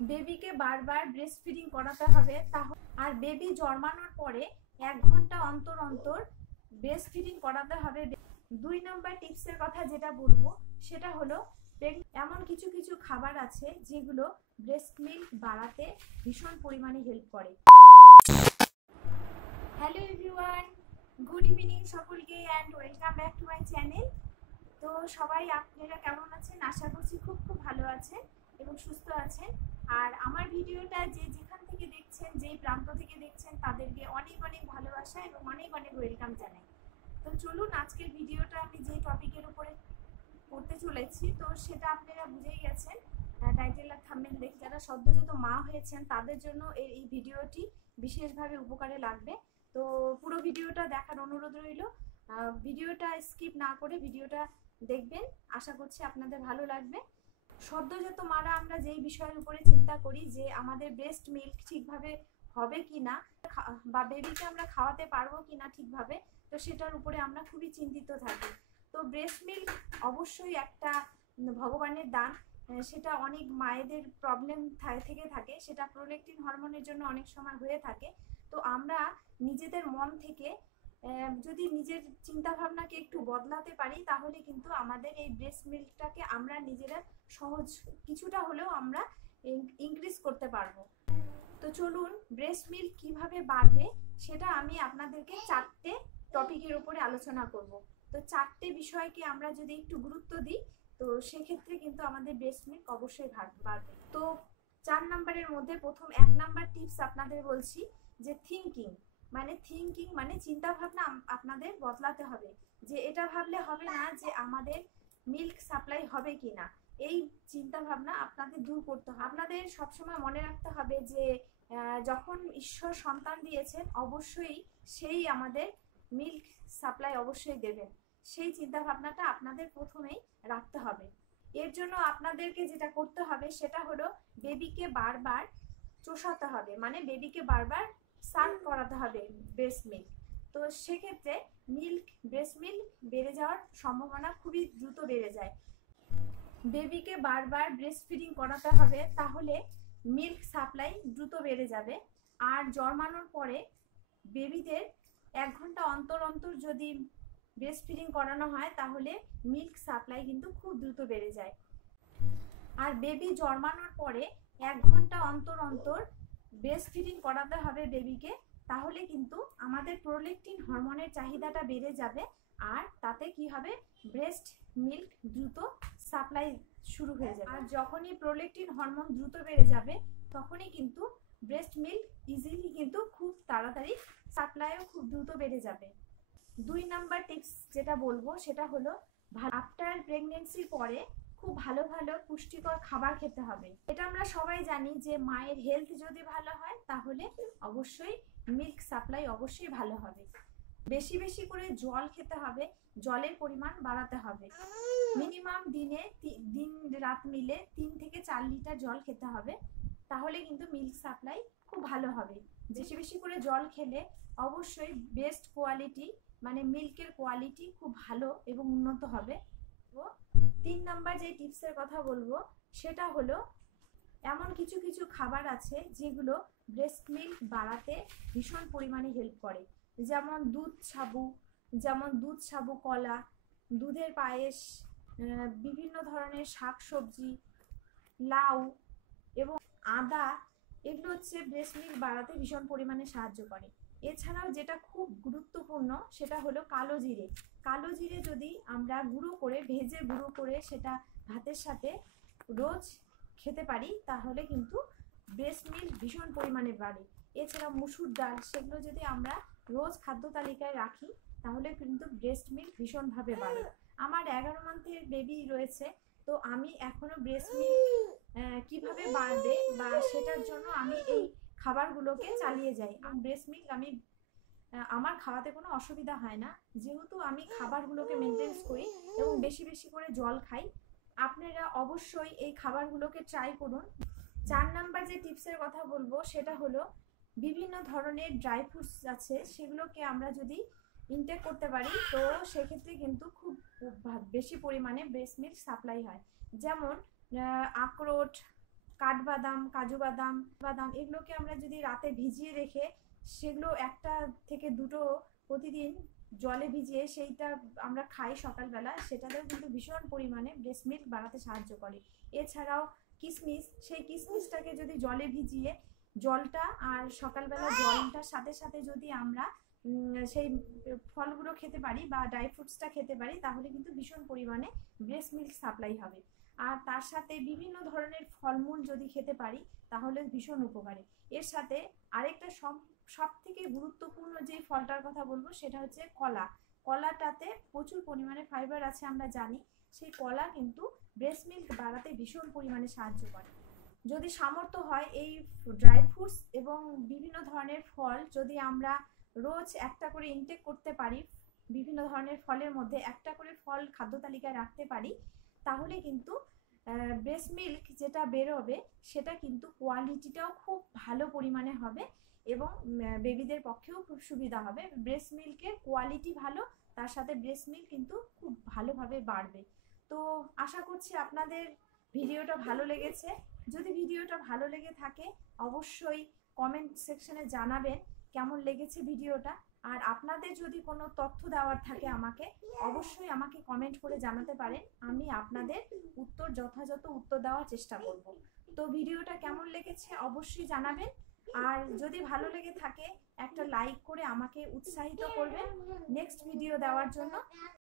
বেবিকে বারবার breast feeding করাতে হবে। আর বেবি জন্মানোর পরে 1 ঘন্টা অন্তর অন্তর ব্রেস্ট ফিডিং করাতে হবে। 2 নম্বর টিপসের কথা যেটা বলবো সেটা হলো এমন কিছু কিছু খাবার আছে যেগুলো ব্রেস্ট মিল্ক বাড়াতে ভীষণ পরিমাণে হেল্প করে। হ্যালো এভরিওয়ান, গুড ইভিনিং সকলকে and welcome back to my channel. তো সবাই আপনারা কেমন আছেন? আশা করছি খুব ভালো আছেন এবং সুস্থ আছেন। আর আমার ভিডিওটা যেখান থেকে দেখছেন, যেই প্রান্ত থেকে দেখছেন, তাদেরকে অনেক অনেক ভালোবাসা এবং অনেক অনেক ওয়েলকাম জানাই। তো চলুন, আজকের ভিডিওটা আমি যে টপিকের উপরে করতে চলেছি তো সেটা আপনারা বুঝেই গেছেন টাইটেল আর থাম্বনেল দেখে। যারা সদ্যজাত মা হয়েছেন তাদের জন্য এই ভিডিওটি বিশেষভাবে উপকারে লাগবে। তো পুরো ভিডিওটা দেখার অনুরোধ রইল। ভিডিওটা স্কিপ না করে ভিডিওটা দেখবেন, আশা করছি আপনাদের ভালো লাগবে। সদ্যজাত মারা আমরা যেই বিষয়ের উপরে চিন্তা করি যে আমাদের ব্রেস্ট মিল্ক ঠিকভাবে হবে কি না, বা বেবিকে আমরা খাওয়াতে পারবো কি না ঠিকভাবে, তো সেটার উপরে আমরা খুবই চিন্তিত থাকি। তো ব্রেস্ট মিল্ক অবশ্যই একটা ভগবানের দান। সেটা অনেক মায়েদের প্রবলেম থেকে থাকে, সেটা প্রোল্যাকটিন হরমোনের জন্য অনেক সময় হয়ে থাকে। তো আমরা নিজেদের মন থেকে যদি নিজের চিন্তা ভাবনাকে একটু বদলাতে পারি তাহলে কিন্তু আমাদের এই ব্রেস্ট মিল্কটাকে আমরা নিজেরা সহজ কিছুটা হলেও আমরা ইনক্রিজ করতে পারবো। তো চলুন, ব্রেস্ট মিল্ক কিভাবে বাড়বে সেটা আমি আপনাদেরকে 4টে টপিকের উপরে আলোচনা করব। তো 4টে বিষয়কে আমরা যদি একটু গুরুত্ব দিই তো সেক্ষেত্রে কিন্তু আমাদের ব্রেস্ট মিল্ক অবশ্যই বাড়বে। তো 4 নম্বরের মধ্যে প্রথম 1 নাম্বার টিপস আপনাদের বলছি যে থিঙ্কিং মানে চিন্তা ভাবনা আপনাদের বদলাতে হবে। যে এটা ভাবলে হবে না যে আমাদের মিল্ক সাপ্লাই হবে কিনা, এই চিন্তা ভাবনা আপনাদের দূর করতে হবে। আপনাদের সবসময় মনে রাখতে হবে যে যখন ঈশ্বর সন্তান দিয়েছেন অবশ্যই সেই আমাদের মিল্ক সাপ্লাই অবশ্যই দেবেন। সেই চিন্তা ভাবনাটা আপনাদের প্রথমেই রাখতে হবে। এর জন্য আপনাদেরকে যেটা করতে হবে সেটা হলো বেবিকে বারবার চোষাতে হবে, মানে বেবিকে বারবার সার্ভ করাতে হবে ব্রেস্ট মিল্ক। তো সেক্ষেত্রে ব্রেস্ট মিল্ক বেড়ে যাওয়ার সম্ভাবনা খুবই দ্রুত বেড়ে যায়। বেবিকে বারবার ব্রেস্ট ফিডিং করাতে হবে, তাহলে মিল্ক সাপ্লাই দ্রুত বেড়ে যাবে। আর জন্মানোর পরে বেবিদের 1 ঘন্টা অন্তর অন্তর যদি ব্রেস্ট ফিডিং করানো হয় তাহলে মিল্ক সাপ্লাই কিন্তু খুব দ্রুত বেড়ে যায়। আর বেবি জন্মানোর পরে 1 ঘন্টা অন্তর অন্তর ব্রেস্ট ফিডিং করাতে হবে বেবিকে, তাহলে কিন্তু আমাদের প্রোল্যাকটিন হরমোনের চাহিদাটা বেড়ে যাবে। আর তাতে কি হবে, ব্রেস্ট মিল্ক দ্রুত সাপ্লাই শুরু হয়ে যাবে। আর যখনই প্রোল্যাকটিন হরমোন দ্রুত বেড়ে যাবে তখনই কিন্তু ব্রেস্ট মিল্ক ইজিলি কিন্তু খুব তাড়াতাড়ি সাপ্লাইও খুব দ্রুত বেড়ে যাবে। 2 নাম্বার টিপস যেটা বলবো সেটা হলো আফটার প্রেগনেন্সির পরে খুব ভালো ভালো পুষ্টিকর খাবার খেতে হবে। এটা আমরা সবাই জানি যে মায়ের হেলথ যদি ভালো হয় তাহলে অবশ্যই মিল্ক সাপ্লাই অবশ্যই ভালো হবে। বেশি বেশি করে জল খেতে হবে, জলের পরিমাণ বাড়াতে হবে। মিনিমাম দিন রাত মিলে 3 থেকে 4 লিটার জল খেতে হবে, তাহলে কিন্তু মিল্ক সাপ্লাই খুব ভালো হবে। বেশি বেশি করে জল খেলে অবশ্যই বেস্ট কোয়ালিটি মানে মিল্কের কোয়ালিটি খুব ভালো এবং উন্নত হবে। 3 নাম্বার যে টিপসের কথা বলবো সেটা হলো এমন কিছু কিছু খাবার আছে যেগুলো ব্রেস্ট মিল্ক বাড়াতে ভীষণ পরিমাণে হেল্প করে। যেমন দুধ সাবু, কলা, দুধের পায়েস, বিভিন্ন ধরনের শাকসবজি, লাউ এবং আদা, এগুলো হচ্ছে ব্রেস্ট মিল্ক বাড়াতে ভীষণ পরিমাণে সাহায্য করে। এছাড়াও যেটা খুব গুরুত্বপূর্ণ সেটা হলো কালো জিরে যদি আমরা ভেজে গুঁড়ো করে সেটা ভাতের সাথে রোজ খেতে পারি তাহলে কিন্তু ব্রেস্ট মিল্ক ভীষণ পরিমাণে বাড়ে। এছাড়া মুসুর ডাল, সেগুলো যদি আমরা রোজ খাদ্য তালিকায় রাখি তাহলে কিন্তু ব্রেস্ট মিল্ক ভীষণভাবে বাড়ে। আমার 11 মান্থের বেবি রয়েছে, তো আমি এখনো ব্রেস্ট মিল্ক কিভাবে বাড়বে বা সেটার জন্য আমি এই খাবারগুলোকে চালিয়ে যাই। ব্রেস্ট মিল্ক আমার খাওয়াতে কোনো অসুবিধা হয় না, যেহেতু আমি খাবারগুলোকে মেনটেন করি এবং বেশি বেশি করে জল খাই। আপনারা অবশ্যই এই খাবারগুলোকে ট্রাই করুন। 4 নাম্বার যে টিপসের কথা বলবো সেটা হলো বিভিন্ন ধরনের ড্রাই ফ্রুটস আছে, সেগুলোকে আমরা যদি ইনটেক করতে পারি তো সেক্ষেত্রে কিন্তু খুব বেশি পরিমাণে ব্রেস্ট মিল্ক সাপ্লাই হয়। যেমন আখরোট, কাঠবাদাম, কাজু বাদাম, এগুলোকে আমরা যদি রাতে ভিজিয়ে রেখে সেগুলো 1টা থেকে 2টো প্রতিদিন জলে ভিজিয়ে সেইটা আমরা খাই সকালবেলা, সেটাতেও কিন্তু ভীষণ পরিমাণে ব্রেস্ট মিল্ক বাড়াতে সাহায্য করে। এছাড়াও কিশমিশ, সেই কিশমিশটাকে যদি জলে ভিজিয়ে জলটা আর সকালবেলা জলটার সাথে সাথে যদি আমরা সেই ফলগুলো খেতে পারি বা ড্রাই ফ্রুটসটা খেতে পারি, তাহলে কিন্তু ভীষণ পরিমাণে ব্রেস্ট মিল্ক সাপ্লাই হবে। আর তার সাথে বিভিন্ন ধরনের ফলমূল যদি খেতে পারি তাহলে ভীষণ উপকারী। এর সাথে আরেকটা সব থেকে গুরুত্বপূর্ণ যে ফলটার কথা বলবো সেটা হচ্ছে কলা। কলাটাতে প্রচুর পরিমাণে ফাইবার আছে আমরা জানি। সেই কলা কিন্তু ব্রেস্ট মিল্ক বাড়াতে ভীষণ পরিমাণে সাহায্য করে। যদি সামর্থ্য হয় এই ড্রাই ফ্রুটস এবং বিভিন্ন ধরনের ফল যদি আমরা রোজ একটা করে ইনটেক করতে পারি, বিভিন্ন ধরনের ফলের মধ্যে একটা করে ফল খাদ্য তালিকায় রাখতে পারি, তাহলে কিন্তু ব্রেস্ট মিল্ক যেটা বেরোবে সেটা কিন্তু কোয়ালিটিটাও খুব ভালো পরিমাণে হবে এবং বেবিদের পক্ষেও খুব সুবিধা হবে। ব্রেস্ট মিল্কের কোয়ালিটি ভালো, তার সাথে ব্রেস্ট মিল্ক কিন্তু খুব ভালোভাবে বাড়বে। তো আশা করছি আপনাদের ভিডিওটা ভালো লেগেছে। যদি ভিডিওটা ভালো লেগে থাকে অবশ্যই কমেন্ট সেকশনে জানাবেন কেমন লেগেছে ভিডিওটা। আর আপনাদের যদি কোনো তথ্য দেওয়ার থাকে আমাকে অবশ্যই আমাকে কমেন্ট করে জানাতে পারেন, আমি আপনাদের যথাযথ উত্তর দেওয়ার চেষ্টা করব। তো ভিডিওটা কেমন লেগেছে অবশ্যই জানাবেন। আর যদি ভালো লেগে থাকে একটা লাইক করে আমাকে উৎসাহিত করবেন নেক্সট ভিডিও দেওয়ার জন্য।